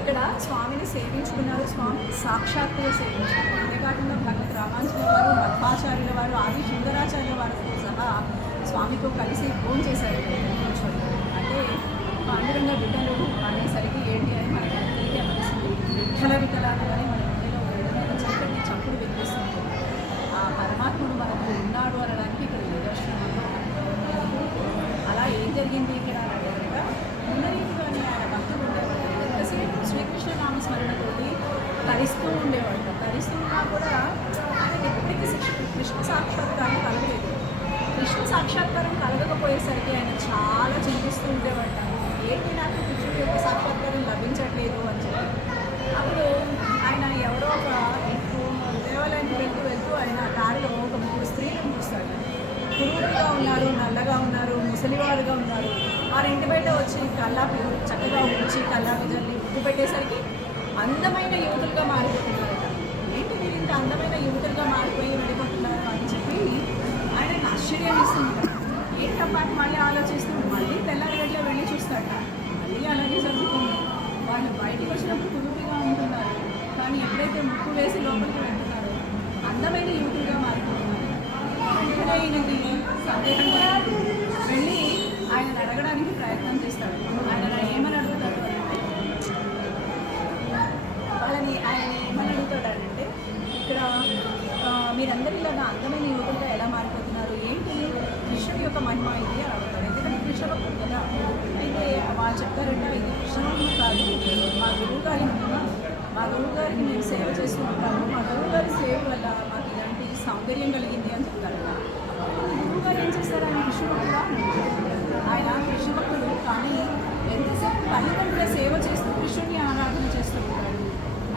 ఇక్కడ స్వామిని సేవించుకున్నారు. స్వామి సాక్షాత్తుగా సేవించారు. అంతేకాకుండా భగవత్ రామానుజుల వారు, మధ్వాచార్యుల వారు, ఆది సుందరాచార్యుల వారితో సహా స్వామితో కలిసి ఫోన్ చేశారు. అంటే పాండురంగ బిడ్డలు అనేసరికి ఏంటి అని మనకి తెలియ మనసుంది. విఠల విఠలాలు అని మన గుండెలో చక్కటి చప్పుడు వినిపిస్తుంది. ఆ పరమాత్ముడు మనకు ఉన్నాడు అనడానికి ఇక్కడ నిదర్శనం. అలా ఏం జరిగింది ఇక్కడ అనగా ఉన్నరీతిలోని ఆయన భక్తులు ఉండేవాడు. ఎంతసేపు శ్రీకృష్ణ నామస్మరణతోటి తరిస్తూ ఉండేవాడు. తరిస్తూ ఉన్నా కూడా ఆయనకి ఎప్పటికీ కృష్ణ సాక్షాత్కారం కలగలేదు. కృష్ణ సాక్షాత్కారం కలగకపోయేసరికి ఆయన చాలా చింతిస్తూ ఉండేవాడు. ఏంటి నాకు కృష్ణుడి యొక్క సాక్షాత్కారం లభించట్లేదు అని చెప్పి. అప్పుడు ఆయన ఎవరో ఒక దేవాలయానికి వెళ్తూ ఆయన దారిలో ఒక 3 స్త్రీలను చూస్తాడు. కురువులుగా ఉన్నారు, నల్లగా ఉన్నారు, ముసలివారుగా ఉన్నారు. వారి ఇంటి బయట వచ్చి కల్లాపి చక్కగా ఉంచి కల్లాపి జల్లి ఉప్పు పెట్టేసరికి అందమైన యువతులుగా మారిపోతున్నారు. ఏంటి మీరు ఇంత అందమైన యువతులుగా మారిపోయి వెళ్ళిపోతున్నారు అని చెప్పి ఆయన ఆశ్చర్యం ఇస్తుంది. ఏంటప్పా మళ్ళీ ఆలోచిస్తూ మళ్ళీ తెల్లారిగట్లో వెళ్ళి చూస్తాడు. మళ్ళీ అలాగే జరుగుతుంది. వాళ్ళు బయటికి వచ్చినప్పుడు కురువుగా ఉంటున్నారు, కానీ ఎప్పుడైతే ముక్కు వేసి లోపలికి వెళ్తున్నారో అందమైన యువతులుగా మారిపోతున్నారు. వెంటనే ఈయనకి సందేహంగా వెళ్ళి ఆయన అడగడానికి ప్రయత్నం చేస్తాడు. ఆయన ఏమని అడుగుతాడు అంటే ఆయన ఏమని అడుగుతాడంటే ఇక్కడ మీరందరూ ఇలాగా అందమైన యువకులుగా ఎలా మారిపోతున్నారు, ఏంటి కృష్ణుడి యొక్క మహిమ ఇది అని అడుగుతారు. ఎందుకంటే కృష్ణ భక్తులు కదా. అయితే వాళ్ళు చెప్తారంటే ఇది కృష్ణ మహిమ కాదు, మా గురువు గారి మహిమ. మా గురువు గారికి మేము సేవ చేస్తూ ఉంటాము. మా గురువు గారి సేవ వల్ల మాకు ఇలాంటి సౌకర్యం కలిగింది అని చెప్తారు. గురువు గారు ఏం చేస్తారు? ఆయన కృష్ణ భక్తులు, ఆయన కృష్ణ భక్తులు, కానీ ఎంతసేపు తల్లిదండ్రుల సేవ చేస్తూ కృష్ణుడిని ఆరాధన చేస్తూ ఉంటాడు.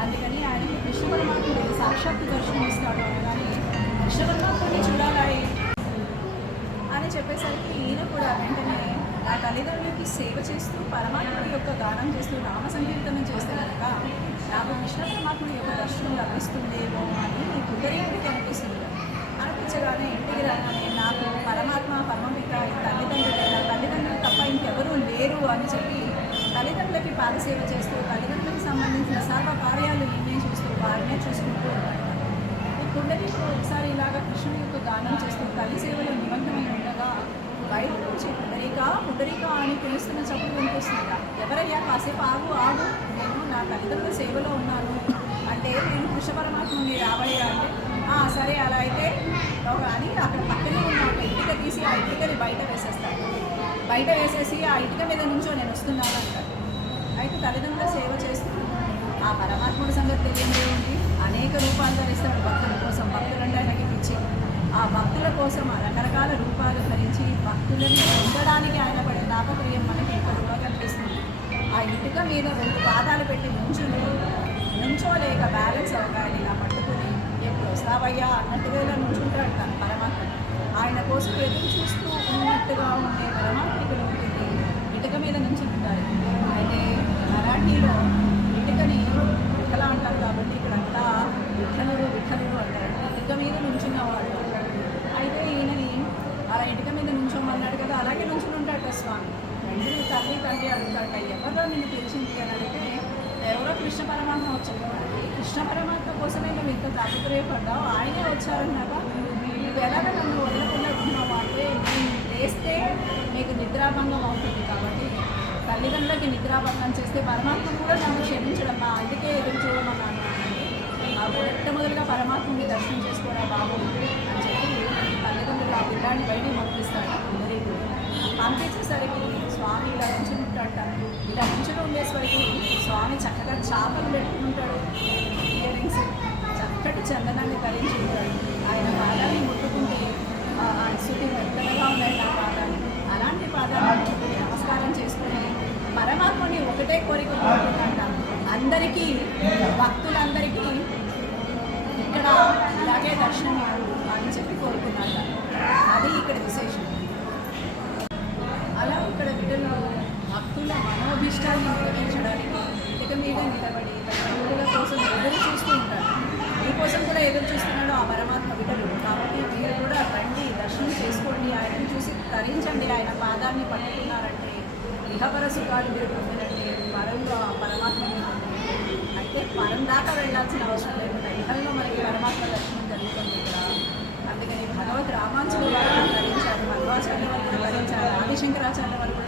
అందుకని ఆయనకి కృష్ణ పరమాత్ముడు సాక్షాత్తు దర్శనం ఇస్తాడు అనగానే కృష్ణ పరమాత్ముడిని చూడాలి అని చెప్పేసరికి ఈయన కూడా వెంటనే నా తల్లిదండ్రులకి సేవ చేస్తూ పరమాత్ముడి యొక్క గానం చేస్తూ నామ సంకీర్తనం చేస్తే కనుక నాకు కృష్ణ పరమాత్ముడి యొక్క దర్శనం లభిస్తుందేమో అని హృదయానికి అనిపిస్తుంది. అనిపించగానే ఇంటికి రాగానే నాకు పరమాత్మ పరమపిత తల్లిదండ్రులు తప్ప ఇంకెవరూ లేరు అని చెప్పి తల్లిదండ్రులకి పాదసేవ చేస్తూ తల్లిదండ్రులకు సంబంధించిన సర్వ కార్యాలు ఈయనే చూస్తూ వారినే చూసుకుంటూ ఉంటాడు. ఈ పుండరీకు ఒకసారి ఇలాగా కృష్ణుడి యొక్క గానం చేస్తూ తల్లి సేవలో నిమగ్నమై ఉండగా బయట నుంచి పుండరీక అని పిలుస్తున్న చప్పుడు వినిపిస్తుందా. ఎవరయ్యా కాసేపు ఆగు, నేను నా తల్లిదండ్రుల సేవలో ఉన్నాను అంటే నేను కృష్ణ పరమాత్మని రావయ్యా అంటే సరే అలా అయితే అని అక్కడ పక్కనే ఉన్న ఒక ఇటుక తీసి ఆ ఇటుకని బయట వేసేస్తాడు. బయట వేసేసి ఆ ఇటుక మీద నుంచో నేను వస్తున్నాను అంటాడు. అయితే తల్లిదండ్రుల సేవ చేస్తూ ఆ పరమాత్ముడి సంగతి తెలియదే ఉంది. అనేక రూపాలు ధరిస్తాడు భక్తుల కోసం. భక్తులంటే ఆయనకి పిచ్చి. ఆ భక్తుల కోసం రకరకాల రూపాలు ధరించి భక్తులని పొందడానికి ఆయన పడే తాపత్రయం మనకి ఎక్కువగా కనిపిస్తుంది. ఆ ఇటుక మీద 2 పాదాలు పెట్టి నుంచోలేక బ్యాలెన్స్ అవ్వగానే ఇలా పట్టుకుని ఎప్పుడు వస్తావయ్యా అన్నట్టుగా ఇలా నుంచుంటాడు తన పరమాత్మ. ఆయన కోసం ఎదురు చూస్తూ ఉన్నట్టుగా ఉండే పరమాత్మకు ఉంటుంది ఇటుక మీద నుంచి ఉంటారు. అయితే మరాఠీలో ఇటుకని విఠల అంటారు కాబట్టి ఇక్కడంతా విఠలుడు అంటారు. ఇటుక మీద నుంచున్నవాడు. అయితే ఈయనని అలా ఇటుక మీద నుంచోమన్నాడు కదా, అలాగే నుంచుని ఉంటాడు స్వామి. వెంటనే తల్లి అడుగుతాట, ఎవరో నిన్ను పిలిచింది అని అడిగితే ఎవరో కృష్ణ పరమాత్మ వచ్చాడు. కృష్ణ పరమాత్మ కోసమే నువ్వు ఇంత తాపత్రయపడ్డావు, ఆయనే వచ్చారన్నాక నువ్వు ఎలాగ నన్ను వదలకుండా ఉన్నావు అంటే నేను లేస్తే మీకు నిద్రాభంగం అవుతుంది. కాబట్టి తల్లిదండ్రులకి నిద్రాభంగం చేస్తే పరమాత్మ కూడా నన్ను క్షమించడం అందుకే ఎదురు చూడమన్నాను. మొట్టమొదటిగా పరమాత్మని దర్శనం చేసుకోరా బాబు అని చెప్పి తల్లిదండ్రులు ఆ పిల్లాన్ని బయటికి పంపిస్తాడు. పంపించేసరికి స్వామి ఇలా నుంచుంటాడట. ఇలా నుంచుని ఉండేసరికి స్వామి చక్కగా చేపలు పెట్టుకుంటాడు. ఇయర్ రింగ్స్ చక్కటి చందనాన్ని ధరించి ఉంటాడు. ఆయన పాదాన్ని ముట్టుకుంటే ఆ శృతి మెత్తగా ఉన్నాయి ఆ పాదాన్ని. అలాంటి పాదాన్ని నమస్కారం చేసుకుని పరమాత్మని ఒకటే కోరిక కోరుకుంటాడ. అందరికీ భక్తులందరికీ ఇక్కడ ఇలాగే దర్శనం అని చెప్పి కోరుకున్నాడు. అది ఇక్కడ విశేషం. అలా ఇక్కడ బిడ్డలు భక్తుల మనోభిష్టాన్ని నెరవేర్చడానికి ఇటుక మీద నిలబడి భక్తుల కోసం ఎదురు చూస్తూ ఉంటారు. మీకోసం కూడా ఎదురు చూస్తున్నాడు ఆ పరమాత్మ బిడ్డలు. కాబట్టి మీరు కూడా రండి, దర్శనం చేసుకోండి, ఆయనను చూసి తరించండి. ఆయన పాదాన్ని పట్టుకున్నారంటే ఇహపర సుఖాలు మీరు పొందినట్టే పరంగా పరమాత్మ మీరు పొందినట్టే. అయితే పరం దాకా వెళ్ళాల్సిన అవసరం లేకుండా ఇహంలో మనకి పరమాత్మ దర్శనం జరుగుతుంది ఇక్కడ. అందుకని భగవద్ రామాంచులు వారు భరించారు, మధ్వాచార్య వారు కూడా భరించారు, ఆదిశంకరాచార్య వారు కూడా